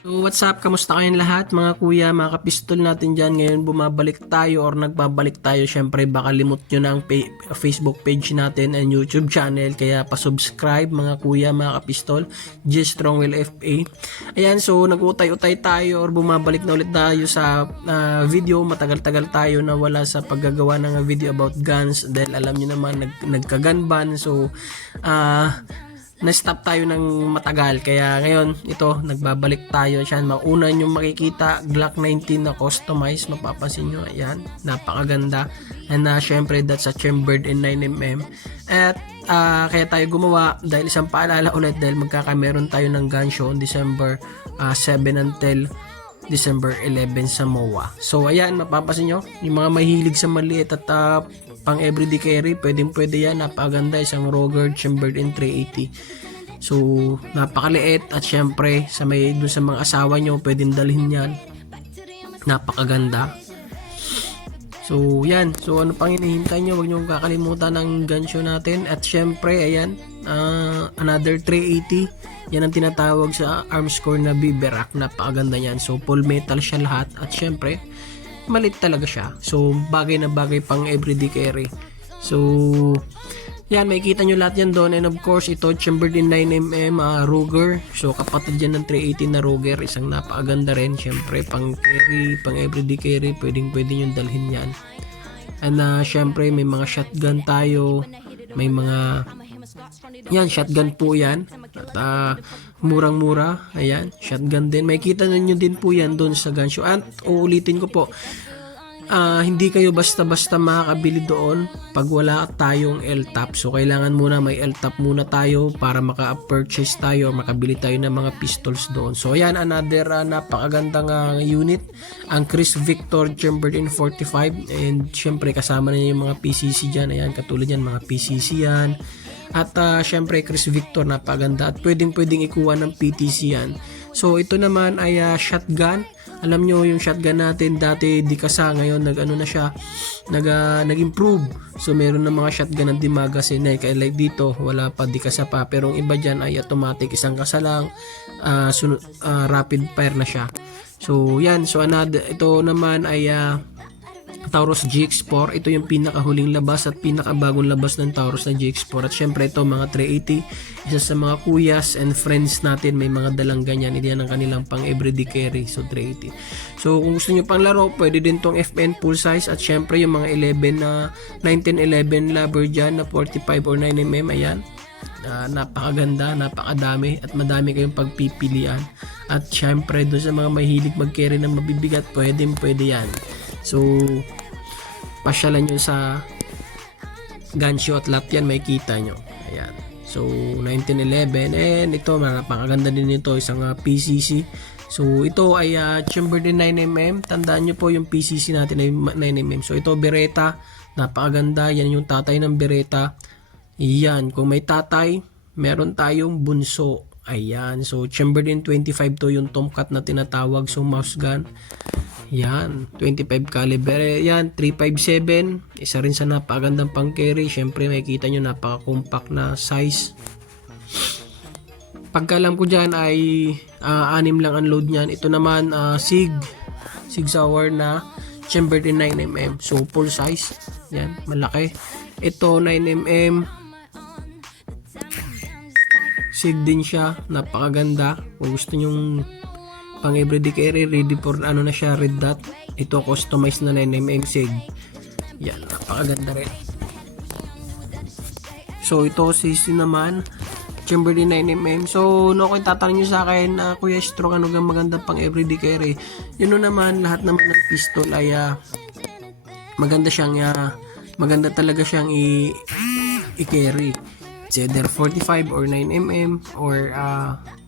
So what's up? Kamusta kayong lahat mga kuya, mga kapistol natin dyan. Ngayon bumabalik tayo or nagbabalik tayo. Syempre baka limot nyo na ang Facebook page natin and YouTube channel. Kaya pasubscribe mga kuya, mga kapistol. G Strongwell FA. Ayan, so nag-utay-utay tayo or bumabalik na ulit tayo sa video. Matagal-tagal tayo na wala sa paggagawa ng video about guns. Dahil alam nyo naman nagka-gun ban. So na-stop tayo ng matagal, kaya ngayon ito nagbabalik tayo. Siya mauna nyo makikita Glock 19 na customized, mapapansin nyo, ayan, napakaganda. And syempre that's a chambered in 9mm. At kaya tayo gumawa dahil isang paalala ulit, dahil magkakameron tayo ng gun show on December 7 until December 11 sa MOA. So ayan, mapapansin nyo yung mga mahilig sa maliit at pang everyday carry, pwede yan, napakaganda, isang Ruger chambered in 380. So napakaliit at syempre sa dun sa mga asawa nyo pwedeng dalhin yan, napakaganda. So yan, so ano pang hinihintay nyo, huwag nyo kakalimutan ng gun show natin. At syempre ayan, another 380, yan ang tinatawag sa Armscore na Biberak, napakaganda yan. So full metal siya lahat at syempre malit talaga siya, so bagay na bagay pang everyday carry. So yan, makikita nyo lahat yan doon. And of course ito chambered in 9mm Ruger, so kapatid yan ng 380 na Ruger, isang napakaganda rin. Syempre pang carry, pang everyday carry, pwede nyo dalhin yan. And syempre may mga shotgun tayo, may mga yan, shotgun po yan. At murang-mura, ayan, shotgun din. Makikita nyo din po yan doon sa gun show. At uulitin ko po, hindi kayo basta-basta makakabili doon pag wala tayong LTAP. So kailangan muna may LTAP muna tayo para maka-purchase tayo o makabili tayo ng mga pistols doon. So ayan, another napakagandang unit, ang Chris Victor chambered in 45. And syempre kasama na yung mga PCC dyan. Ayan, katulad yan, mga PCC yan. At syempre Chris Victor, napaganda at pwedeng ikuha ng PTC yan. So ito naman ay shotgun. Alam nyo yung shotgun natin dati di kasa, ngayon nag-improve. So meron na mga shotgun ng di-magazine, kaya like dito wala pa di kasa pa, pero ang iba dyan ay automatic, isang kasa lang, rapid fire na siya. So yan, so ito naman ay Taurus GX4. Ito yung pinakahuling labas at pinakabagong labas ng Taurus na GX4. At syempre ito mga 380, isa sa mga kuyas and friends natin may mga dalang ganyan. Hindi yan ang kanilang pang everyday carry. So 380. So kung gusto nyo pang laro, pwede din tong FN full size. At syempre yung mga 11 na 1911 Labber dyan na 45 or 9mm, ayan, napakaganda, napakadami at madami kayong pagpipilian. At syempre doon sa mga mahilig mag-carry ng mabibigat, pwede yan. So pasyalan nyo sa gun show at lahat yan makikita nyo. Ayan, so 1911. And ito, napakaganda din ito, isang PCC. So ito ay chambered in 9mm. Tandaan nyo po yung PCC natin ay 9mm. So ito Beretta, napakaganda. Yan yung tatay ng Beretta. Yan, kung may tatay, meron tayong bunso. Ayan, so chambered in 25 to yung Tomcat na tinatawag. So mouse gun, yan, 25 caliber. Yan, 357, isa rin sa napakagandang pang carry. Syempre makikita nyo napaka-compact na size. Pagkalam ko dyan ay 6 lang ang load nyan. Ito naman Sig Sauer na chambered in 9mm. So full size, yan, malaki. Ito 9mm Sig din siya, napakaganda. Kung gusto nyong pang everyday carry, ready for ano na siya, red dot. Ito customized na 9mm Sig. Yan, napakaganda rin. So ito CC naman, chambered in 9mm. So no, kung tatanong nyo sa akin, Kuya Strong, ano gang maganda pang everyday carry? Yun naman, lahat naman ng pistol ay maganda siyang maganda talaga siyang i-carry. It's either 45 or 9mm or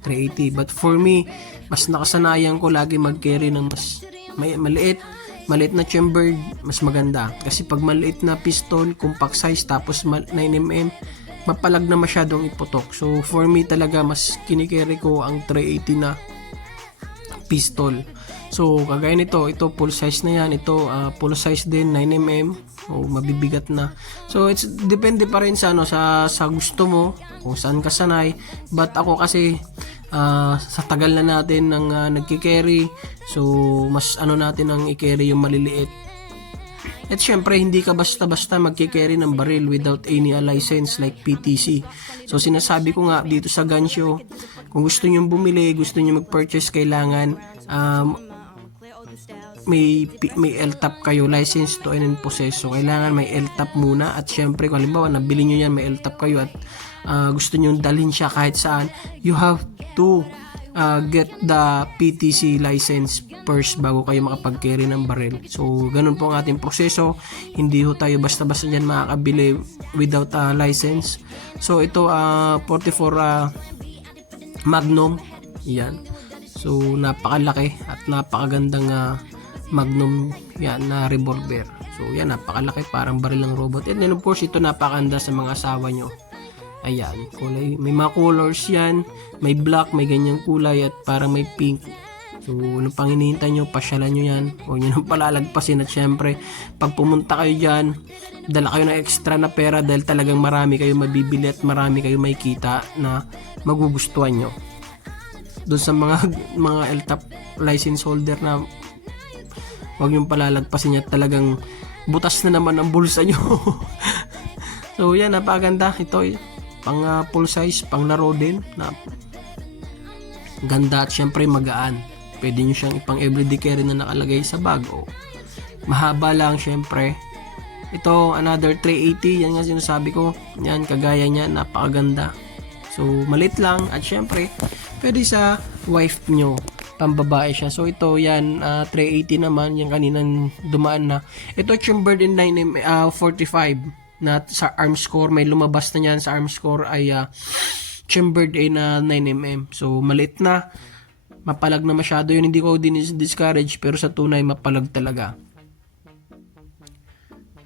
380. But for me, mas nakasanayan ko lagi mag-carry ng mas maliit na chambered, mas maganda. Kasi pag maliit na pistol, compact size, tapos 9mm, mapalag na masyadong iputok. So for me talaga, mas kinikerry ko ang 380 na pistol. So kagaya nito, ito full size na yan. Ito full size din, 9mm. O mabibigat na. So it's depende pa rin sa sa gusto mo, kung saan ka sanay. But ako kasi sa tagal na natin ng nagki-carry, so mas ano natin ang i-carry yung maliliit. At syempre, hindi ka basta-basta magki-carry ng baril without any license like PTC. So sinasabi ko nga dito sa gun show, kung gusto nyo bumili, gusto nyo mag-purchase, kailangan may LTAP kayo, license to and possess. So kailangan may LTAP muna, at syempre kung halimbawa nabili nyo yan, may LTAP kayo, at gusto nyo dalhin siya kahit saan, you have to get the PTC license first bago kayo makapag-carry ng baril. So ganun po ang ating proseso, hindi ho tayo basta-basta dyan makakabili without a license. So ito 44 Magnum, yan. So napakalaki at napakagandang Magnum yan na revolver. So yan, napakalaki, parang baril ng robot. And then of course ito napakaganda sa mga asawa nyo. Ayan, kulay, may mga colors yan, may black, may ganyang kulay, at parang may pink. So ano pang hinihintay nyo, pasyalan nyo yan, huwag nyo nang palalagpasin. At syempre pag pumunta kayo dyan, dala kayo ng extra na pera, dahil talagang marami kayo mabibili at marami kayo may kita na magugustuhan nyo. Doon sa mga LTAP license holder na huwag nyo palalagpasin at talagang butas na naman ang bulsa nyo. So yan, napakaganda ito, pang full size, pang laro din, na ganda at syempre magaan. Pwede nyo siyang ipang everyday carry na nakalagay sa bag, o mahaba lang syempre. Ito another 380, yan nga sinasabi ko, yan kagaya niya, napakaganda. So malit lang, at syempre pwede sa wife nyo, pambabae siya. So ito yan 380 naman, yung kaninang dumaan na. Ito chambered in 45 na sa arm score, may lumabas na yan sa arm score ay chambered in 9mm. So maliit na, mapalag na masyado yun, hindi ko discourage, pero sa tunay mapalag talaga.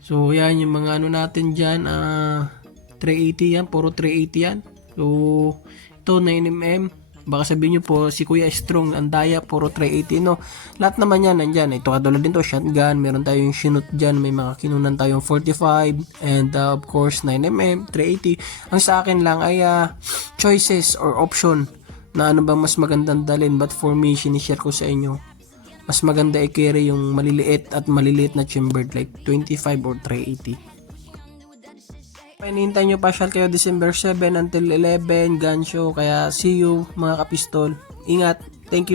So yan yung mga ano natin dyan, 380 yan, puro 380 yan. So ito 9mm. Baka sabihin nyo po, si Kuya Strong, ang daya, puro 380, no? Lahat naman yan, nandyan. Ito katulad din to, shotgun, meron tayong Chinook dyan, may mga kinunan tayong 45, and of course 9mm, 380. Ang sa akin lang ay choices or option na ano ba mas magandang dalhin, but for me, sinishare ko sa inyo, mas maganda i-carry yung maliliit at maliliit na chambered, like 25 or 380. Hinihintay nyo, pasyal kayo December 7 until 11, gun show. Kaya see you mga kapistol. Ingat. Thank you.